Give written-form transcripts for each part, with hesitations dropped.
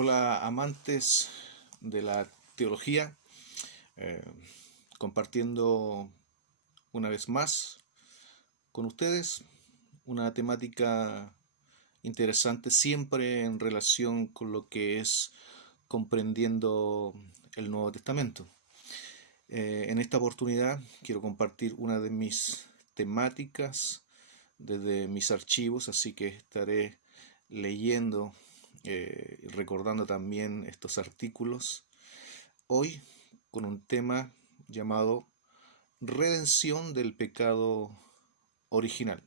Hola amantes de la teología, eh, compartiendo una vez más con ustedes una temática interesante siempre en relación con lo que es comprendiendo el Nuevo Testamento. En esta oportunidad quiero compartir una de mis temáticas desde mis archivos, así que estaré leyendo y recordando también estos artículos hoy con un tema llamado redención del pecado original.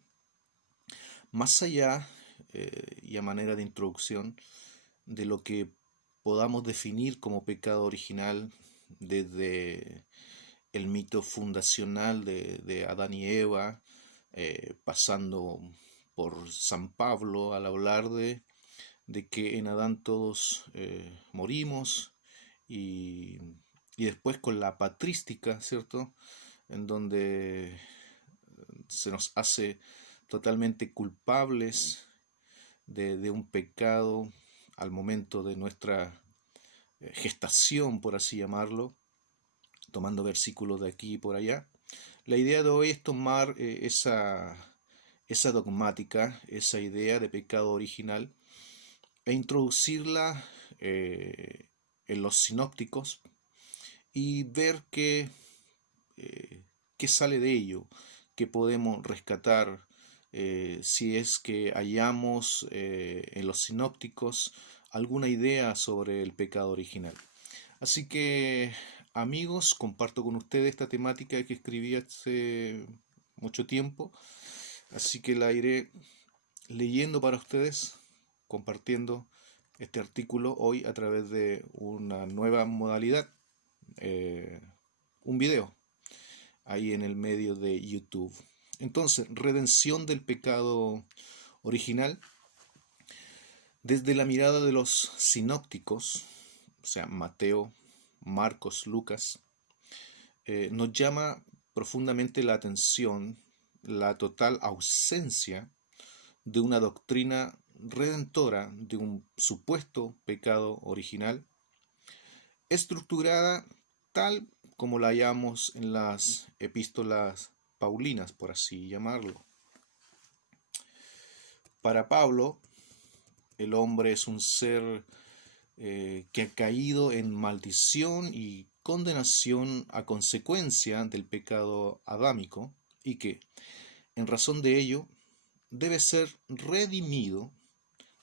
Más allá, y a manera de introducción, de lo que podamos definir como pecado original desde el mito fundacional de Adán y Eva, pasando por San Pablo al hablar de que en Adán todos morimos y, y después con la patrística, ¿cierto? En donde se nos hace totalmente culpables de un pecado al momento de nuestra gestación, por así llamarlo, tomando versículos de aquí y por allá. La idea de hoy es tomar esa dogmática, esa idea de pecado original, e introducirla en los sinópticos y ver qué sale de ello, qué podemos rescatar, si es que hallamos en los sinópticos alguna idea sobre el pecado original. Así que, amigos, comparto con ustedes esta temática que escribí hace mucho tiempo, así que la iré leyendo para ustedes, compartiendo este artículo hoy a través de una nueva modalidad, eh, un video, ahí en el medio de YouTube. Entonces, redención del pecado original, desde la mirada de los sinópticos, o sea, Mateo, Marcos, Lucas, nos llama profundamente la atención la total ausencia de una doctrina redentora de un supuesto pecado original, estructurada tal como la hallamos en las epístolas paulinas, por así llamarlo. Para Pablo, el hombre es un ser que ha caído en maldición y condenación a consecuencia del pecado adámico y que, en razón de ello, debe ser redimido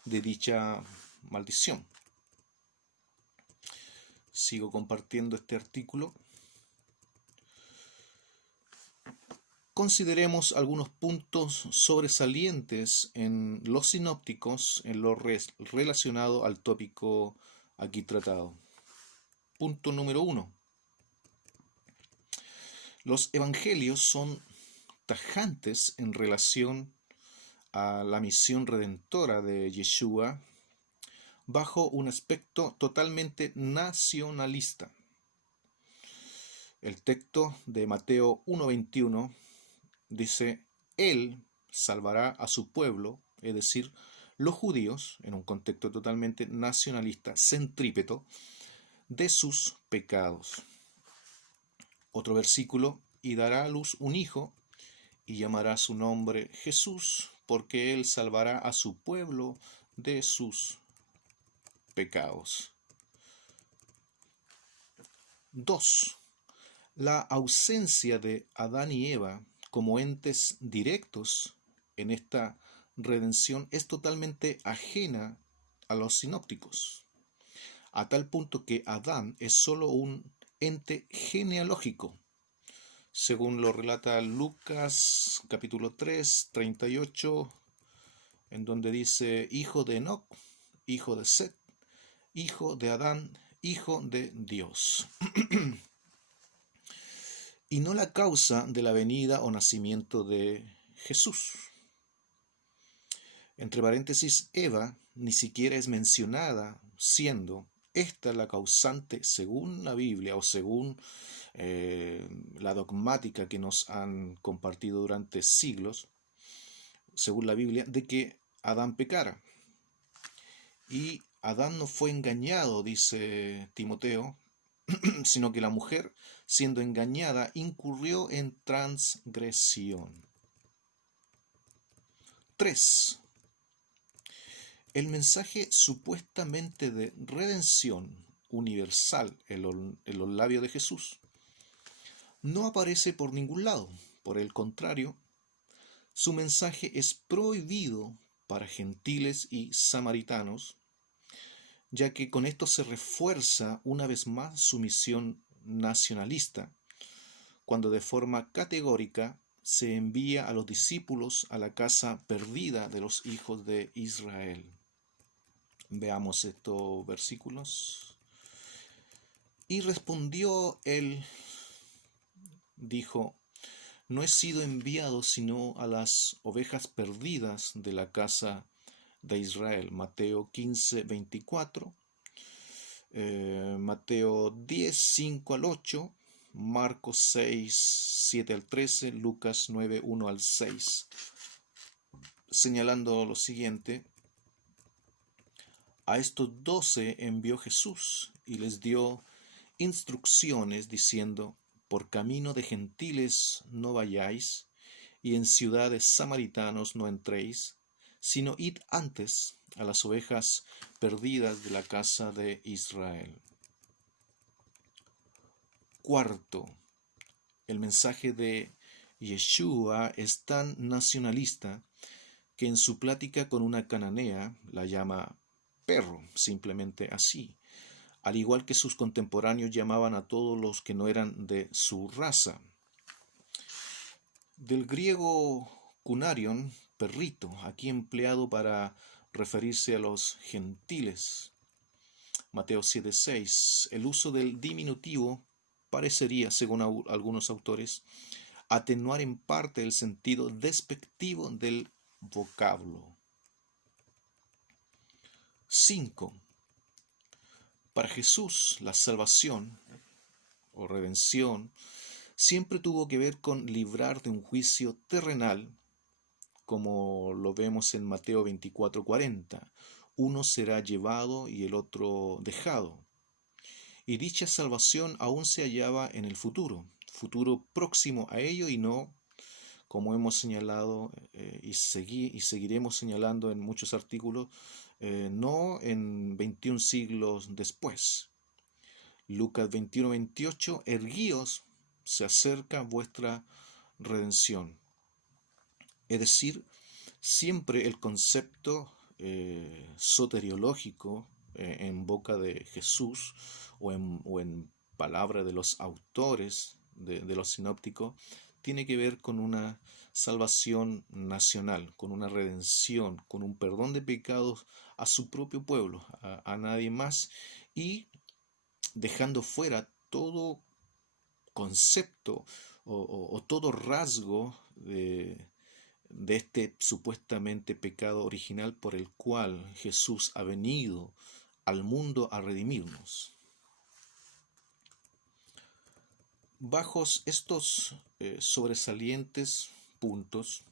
de dicha maldición. Sigo compartiendo este artículo. Consideremos algunos puntos sobresalientes en los sinópticos en lo relacionado al tópico aquí tratado. Punto número 1. Los evangelios son tajantes en relación a la misión redentora de Yeshua bajo un aspecto totalmente nacionalista. El texto de Mateo 1:21 dice: Él salvará a su pueblo, es decir, los judíos, en un contexto totalmente nacionalista, centrípeto, de sus pecados. Otro versículo: y dará a luz un hijo, y llamará su nombre Jesús, porque él salvará a su pueblo de sus pecados. 2. La ausencia de Adán y Eva como entes directos en esta redención es totalmente ajena a los sinópticos, a tal punto que Adán es solo un ente genealógico, según lo relata Lucas capítulo 3, 38, en donde dice: hijo de Enoc, hijo de Set, hijo de Adán, hijo de Dios. Y no la causa de la venida o nacimiento de Jesús. Entre paréntesis, Eva ni siquiera es mencionada, siendo esta la causante, según la Biblia o según la dogmática que nos han compartido durante siglos, según la Biblia, de que Adán pecara. Y Adán no fue engañado, dice Timoteo, sino que la mujer, siendo engañada, incurrió en transgresión. 3. El mensaje supuestamente de redención universal en los labios de Jesús no aparece por ningún lado. Por el contrario, su mensaje es prohibido para gentiles y samaritanos, ya que con esto se refuerza una vez más su misión nacionalista, cuando de forma categórica se envía a los discípulos a la casa perdida de los hijos de Israel. Veamos estos versículos. Y respondió él, dijo: no he sido enviado sino a las ovejas perdidas de la casa de Israel. Mateo 15, 24, Mateo 10, 5 al 8, Marcos 6, 7 al 13, Lucas 9, 1 al 6, señalando lo siguiente: a estos 12 envió Jesús y les dio instrucciones diciendo: por camino de gentiles no vayáis, y en ciudades samaritanos no entréis, sino id antes a las ovejas perdidas de la casa de Israel. 4. El mensaje de Yeshua es tan nacionalista que en su plática con una cananea la llama perro, simplemente así, al igual que sus contemporáneos llamaban a todos los que no eran de su raza. Del griego cunarion, perrito, aquí empleado para referirse a los gentiles. Mateo 7:6. El uso del diminutivo parecería, según algunos autores, atenuar en parte el sentido despectivo del vocablo. 5. Para Jesús, la salvación o redención siempre tuvo que ver con librar de un juicio terrenal, como lo vemos en Mateo 24:40. Uno será llevado y el otro dejado. Y dicha salvación aún se hallaba en el futuro próximo a ello, y no, como hemos señalado y seguiremos señalando en muchos artículos, no en 21 siglos después. Lucas 21:28, erguíos, se acerca vuestra redención. Es decir, siempre el concepto soteriológico en boca de Jesús o en palabra de los autores de los sinópticos tiene que ver con una salvación nacional, con una redención, con un perdón de pecados a su propio pueblo, a nadie más, y dejando fuera todo concepto o todo rasgo de este supuestamente pecado original por el cual Jesús ha venido al mundo a redimirnos. Bajo estos sobresalientes puntos,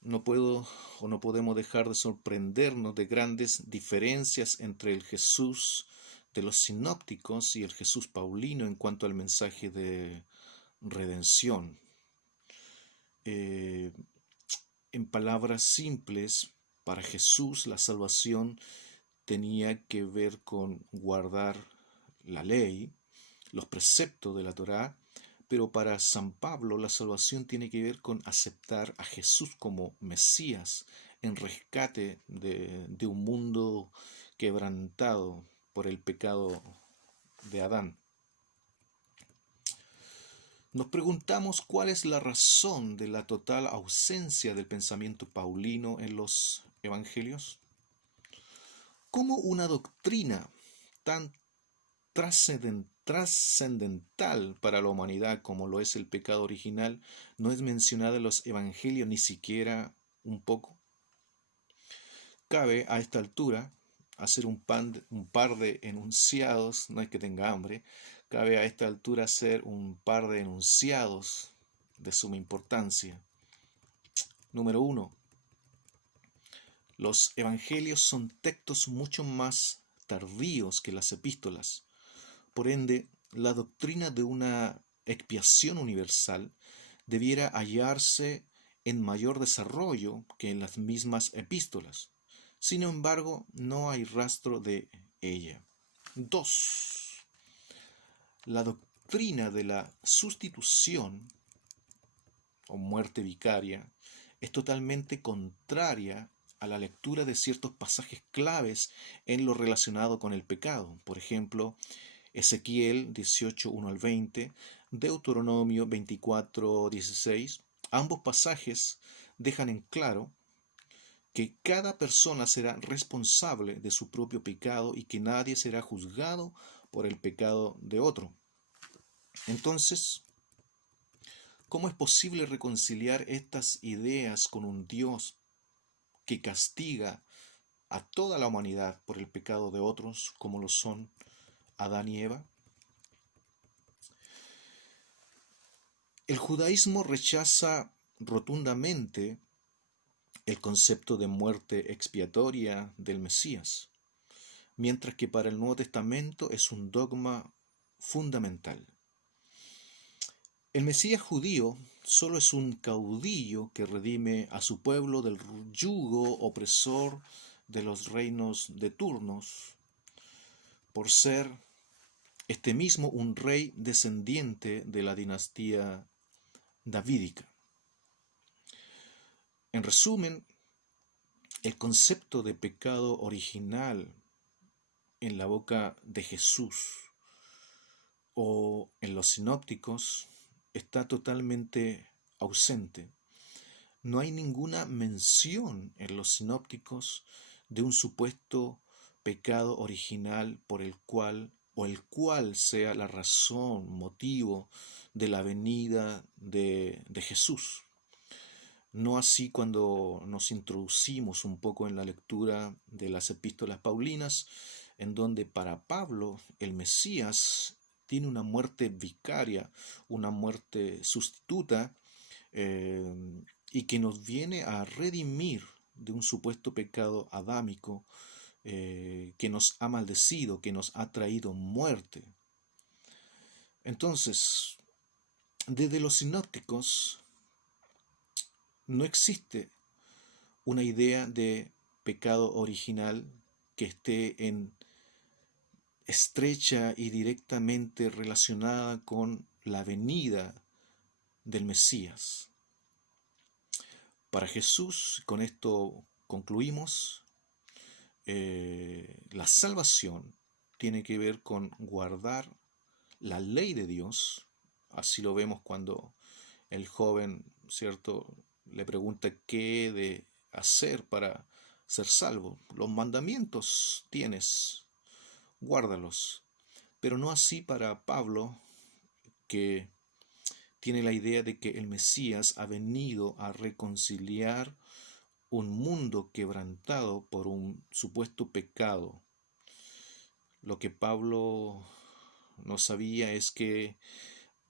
no podemos dejar de sorprendernos de grandes diferencias entre el Jesús de los sinópticos y el Jesús paulino en cuanto al mensaje de redención. En palabras simples, para Jesús la salvación tenía que ver con guardar la ley, los preceptos de la Torá, pero para San Pablo la salvación tiene que ver con aceptar a Jesús como Mesías en rescate de un mundo quebrantado por el pecado de Adán. Nos preguntamos cuál es la razón de la total ausencia del pensamiento paulino en los evangelios. ¿Cómo una doctrina tan trascendental para la humanidad como lo es el pecado original no es mencionada en los evangelios ni siquiera un poco? Cabe a esta altura hacer un par de enunciados, no es que tenga hambre, cabe a esta altura hacer un par de enunciados de suma importancia. Número 1. Los evangelios son textos mucho más tardíos que las epístolas. Por ende, la doctrina de una expiación universal debiera hallarse en mayor desarrollo que en las mismas epístolas. Sin embargo, no hay rastro de ella. 2. La doctrina de la sustitución o muerte vicaria es totalmente contraria a la lectura de ciertos pasajes claves en lo relacionado con el pecado. Por ejemplo, Ezequiel 18, 1 al 20, Deuteronomio 24, 16. Ambos pasajes dejan en claro que cada persona será responsable de su propio pecado y que nadie será juzgado por el pecado de otro. Entonces, ¿cómo es posible reconciliar estas ideas con un Dios que castiga a toda la humanidad por el pecado de otros, como lo son Adán y Eva? El judaísmo rechaza rotundamente el concepto de muerte expiatoria del Mesías, mientras que para el Nuevo Testamento es un dogma fundamental. El Mesías judío solo es un caudillo que redime a su pueblo del yugo opresor de los reinos de turnos, por ser este mismo un rey descendiente de la dinastía davídica. En resumen, el concepto de pecado original en la boca de Jesús o en los sinópticos está totalmente ausente. No hay ninguna mención en los sinópticos de un supuesto pecado original por el cual sea la razón, motivo de la venida de Jesús. No así cuando nos introducimos un poco en la lectura de las epístolas paulinas, en donde para Pablo el Mesías tiene una muerte vicaria, una muerte sustituta, y que nos viene a redimir de un supuesto pecado adámico que nos ha maldecido, que nos ha traído muerte. Entonces, desde los sinópticos no existe una idea de pecado original que esté en estrecha y directamente relacionada con la venida del Mesías. Para Jesús, con esto concluimos, la salvación tiene que ver con guardar la ley de Dios. Así lo vemos cuando el joven, ¿cierto?, le pregunta qué he de hacer para ser salvo. Los mandamientos tienes, guárdalos. Pero no así para Pablo, que tiene la idea de que el Mesías ha venido a reconciliar un mundo quebrantado por un supuesto pecado. Lo que Pablo no sabía es que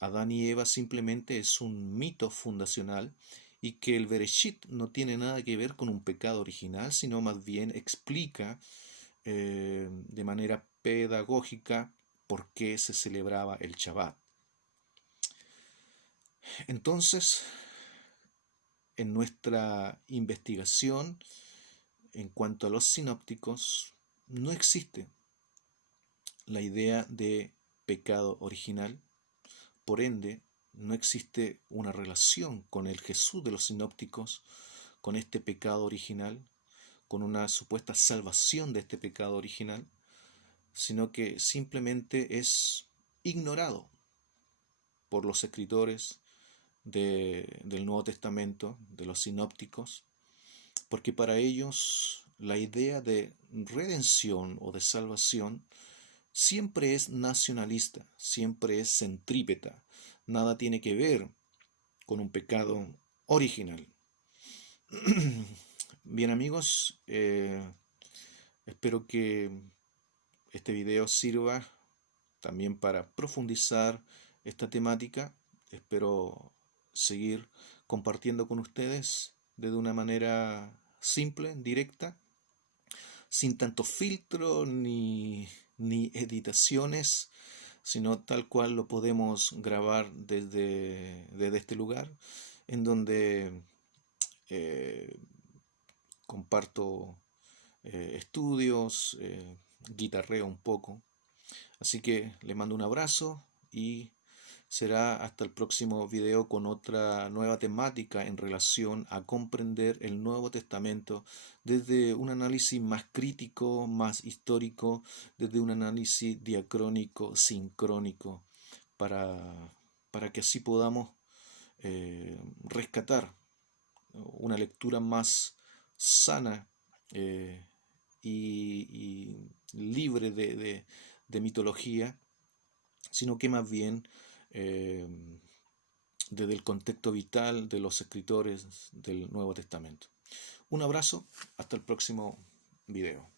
Adán y Eva simplemente es un mito fundacional y que el Bereshit no tiene nada que ver con un pecado original, sino más bien explica de manera pedagógica por qué se celebraba el Shabbat. Entonces, en nuestra investigación en cuanto a los sinópticos, no existe la idea de pecado original. Por ende, no existe una relación con el Jesús de los sinópticos, con este pecado original, con una supuesta salvación de este pecado original, sino que simplemente es ignorado por los escritores del Nuevo Testamento, de los sinópticos, porque para ellos la idea de redención o de salvación siempre es nacionalista, siempre es centrípeta, nada tiene que ver con un pecado original. Bien amigos, espero que este video sirva también para profundizar esta temática. Espero seguir compartiendo con ustedes de una manera simple, directa, sin tanto filtro ni editaciones, sino tal cual lo podemos grabar desde este lugar, en donde eh, comparto estudios, guitarreo un poco. Así que les mando un abrazo y será hasta el próximo video con otra nueva temática en relación a comprender el Nuevo Testamento desde un análisis más crítico, más histórico, desde un análisis diacrónico, sincrónico, para que así podamos rescatar una lectura más sana y libre de mitología, sino que más bien eh, desde el contexto vital de los escritores del Nuevo Testamento. Un abrazo, hasta el próximo video.